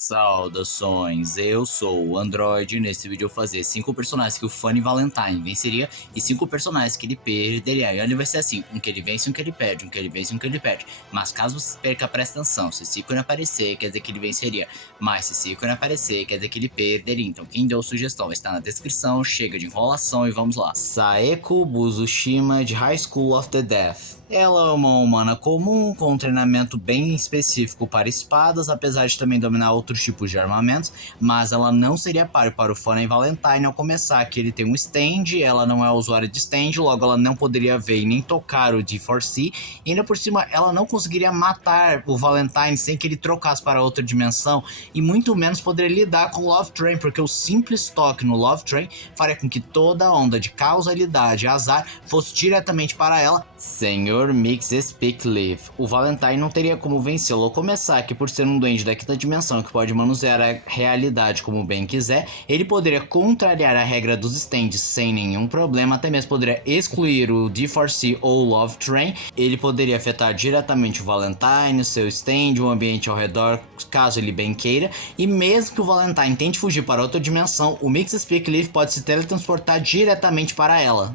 Saudações, eu sou o Android e nesse vídeo eu vou fazer 5 personagens que o Funny Valentine venceria e 5 personagens que ele perderia. E ele vai ser assim, um que ele vence e um que ele perde, um que ele vence e um que ele perde. Mas caso você perca, presta atenção, se esse ícone aparecer quer dizer que ele venceria, mas se esse ícone aparecer quer dizer que ele perderia. Então quem deu sugestão vai estar na descrição, chega de enrolação e vamos lá. Saeko Buzushima de High School of the Death. Ela é uma humana comum, com um treinamento bem específico para espadas, apesar de também dominar outros tipos de armamentos, mas ela não seria páreo para o Funny Valentine ao começar que ele tem um stand, ela não é usuária de stand, logo ela não poderia ver e nem tocar o D4C, e ainda por cima ela não conseguiria matar o Valentine sem que ele trocasse para outra dimensão, e muito menos poderia lidar com o Love Train, porque o simples toque no Love Train faria com que toda a onda de causalidade e azar fosse diretamente para ela. Senhor Mix Speak Live. O Valentine não teria como vencê-lo ao começar que, por ser um duende da quinta dimensão que pode manusear a realidade como bem quiser, ele poderia contrariar a regra dos stands sem nenhum problema, até mesmo poderia excluir o D4C ou o Love Train, ele poderia afetar diretamente o Valentine, o seu stand, o ambiente ao redor, caso ele bem queira, e mesmo que o Valentine tente fugir para outra dimensão, o Mix Speak Live pode se teletransportar diretamente para ela.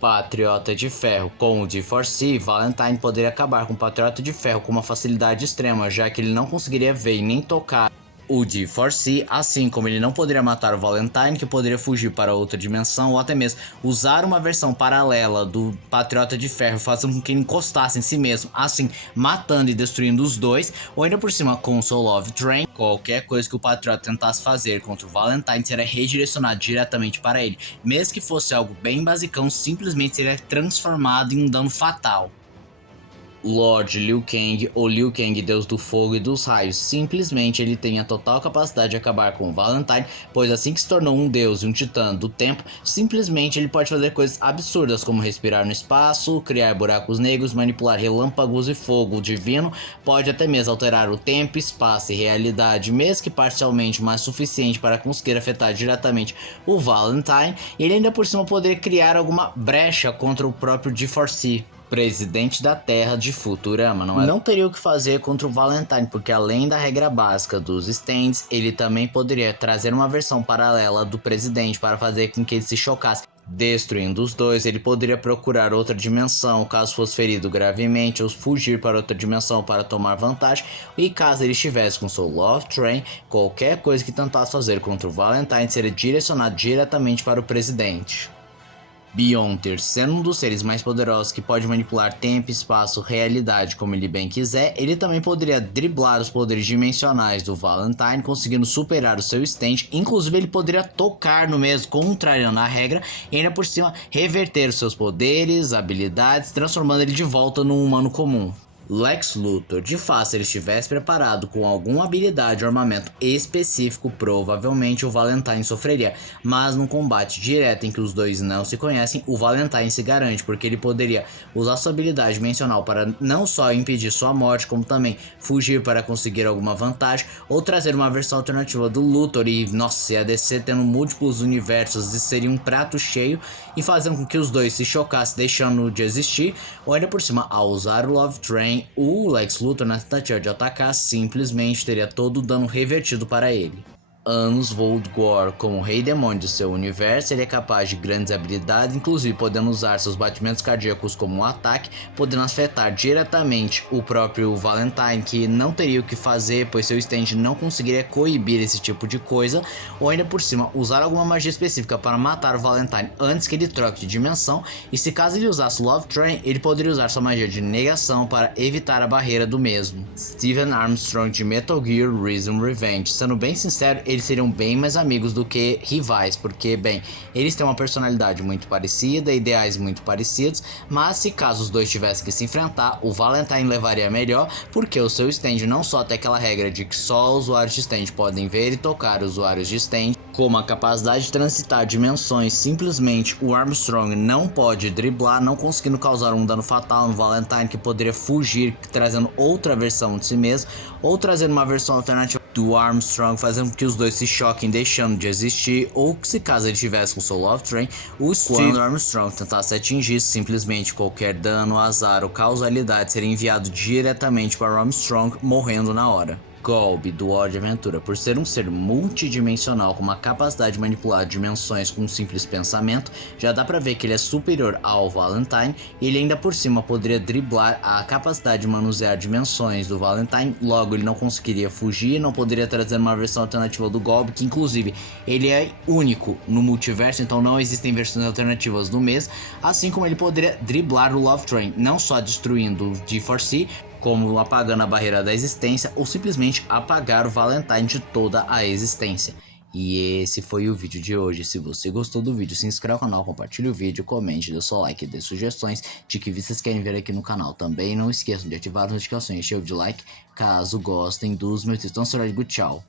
Patriota de Ferro. Com o D4C, Valentine poderia acabar com o Patriota de Ferro com uma facilidade extrema, já que ele não conseguiria ver e nem tocar o D4C, assim como ele não poderia matar o Valentine, que poderia fugir para outra dimensão, ou até mesmo usar uma versão paralela do Patriota de Ferro, fazendo com que ele encostasse em si mesmo, assim matando e destruindo os dois, ou ainda por cima com o seu Love Train. Qualquer coisa que o Patriota tentasse fazer contra o Valentine seria redirecionado diretamente para ele, mesmo que fosse algo bem basicão, simplesmente seria transformado em um dano fatal. Lord Liu Kang, ou Liu Kang, deus do fogo e dos raios, simplesmente ele tem a total capacidade de acabar com o Valentine, pois assim que se tornou um deus e um titã do tempo, simplesmente ele pode fazer coisas absurdas como respirar no espaço, criar buracos negros, manipular relâmpagos e fogo divino, pode até mesmo alterar o tempo, espaço e realidade, mesmo que parcialmente, mas suficiente para conseguir afetar diretamente o Valentine, e ele ainda por cima poderia criar alguma brecha contra o próprio D4C. Presidente da Terra de Futurama, não é? Não teria o que fazer contra o Valentine, porque além da regra básica dos stands, ele também poderia trazer uma versão paralela do presidente para fazer com que ele se chocasse. Destruindo os dois, ele poderia procurar outra dimensão caso fosse ferido gravemente, ou fugir para outra dimensão para tomar vantagem, e caso ele estivesse com seu Love Train, qualquer coisa que tentasse fazer contra o Valentine seria direcionado diretamente para o presidente. Beyonder, sendo um dos seres mais poderosos que pode manipular tempo, espaço, realidade como ele bem quiser, ele também poderia driblar os poderes dimensionais do Valentine, conseguindo superar o seu stand, inclusive ele poderia tocar no mesmo, contrariando a regra, e ainda por cima reverter os seus poderes, habilidades, transformando ele de volta num humano comum. Lex Luthor, de fato, se ele estivesse preparado com alguma habilidade ou armamento específico, provavelmente o Valentine sofreria, mas num combate direto em que os dois não se conhecem, o Valentine se garante, porque ele poderia usar sua habilidade dimensional para não só impedir sua morte, como também fugir para conseguir alguma vantagem, ou trazer uma versão alternativa do Luthor e, nossa, a DC tendo múltiplos universos, isso seria um prato cheio, e fazendo com que os dois se chocassem deixando de existir, ou ainda por cima, ao usar o Love Train, o Lex Luthor na tentativa de atacar simplesmente teria todo o dano revertido para ele. Anos Voldgor, como rei demônio de seu universo, ele é capaz de grandes habilidades, inclusive podendo usar seus batimentos cardíacos como um ataque, podendo afetar diretamente o próprio Valentine, que não teria o que fazer, pois seu stand não conseguiria coibir esse tipo de coisa, ou ainda por cima, usar alguma magia específica para matar o Valentine antes que ele troque de dimensão, e se caso ele usasse Love Train, ele poderia usar sua magia de negação para evitar a barreira do mesmo. Steven Armstrong de Metal Gear Reason Revenge, sendo bem sincero, eles seriam bem mais amigos do que rivais, porque, bem, eles têm uma personalidade muito parecida, ideais muito parecidos, mas se caso os dois tivessem que se enfrentar, o Valentine levaria melhor, porque o seu stand não só tem aquela regra de que só usuários de stand podem ver e tocar usuários de stand, como a capacidade de transitar dimensões, simplesmente o Armstrong não pode driblar, não conseguindo causar um dano fatal no Valentine, que poderia fugir trazendo outra versão de si mesmo, ou trazendo uma versão alternativa do Armstrong, fazendo com que os dois se choquem deixando de existir, ou que se caso ele tivesse com seu Love Train, quando Armstrong tentasse atingir simplesmente qualquer dano, azar ou causalidade seria enviado diretamente para Armstrong, morrendo na hora. Golb do Hora de Aventura, por ser um ser multidimensional com uma capacidade de manipular dimensões com um simples pensamento, já dá pra ver que ele é superior ao Valentine, e ele ainda por cima poderia driblar a capacidade de manusear dimensões do Valentine, logo ele não conseguiria fugir, não poderia trazer uma versão alternativa do Golb, que inclusive ele é único no multiverso, então não existem versões alternativas do mês, assim como ele poderia driblar o Love Train, não só destruindo o G4C, como apagando a barreira da existência ou simplesmente apagar o Valentine de toda a existência. E esse foi o vídeo de hoje. Se você gostou do vídeo, se inscreva no canal, compartilhe o vídeo, comente, dê seu like, dê sugestões de que vocês querem ver aqui no canal. Também não esqueçam de ativar as notificações, encher o de like caso gostem dos meus vídeos. Então, tchau.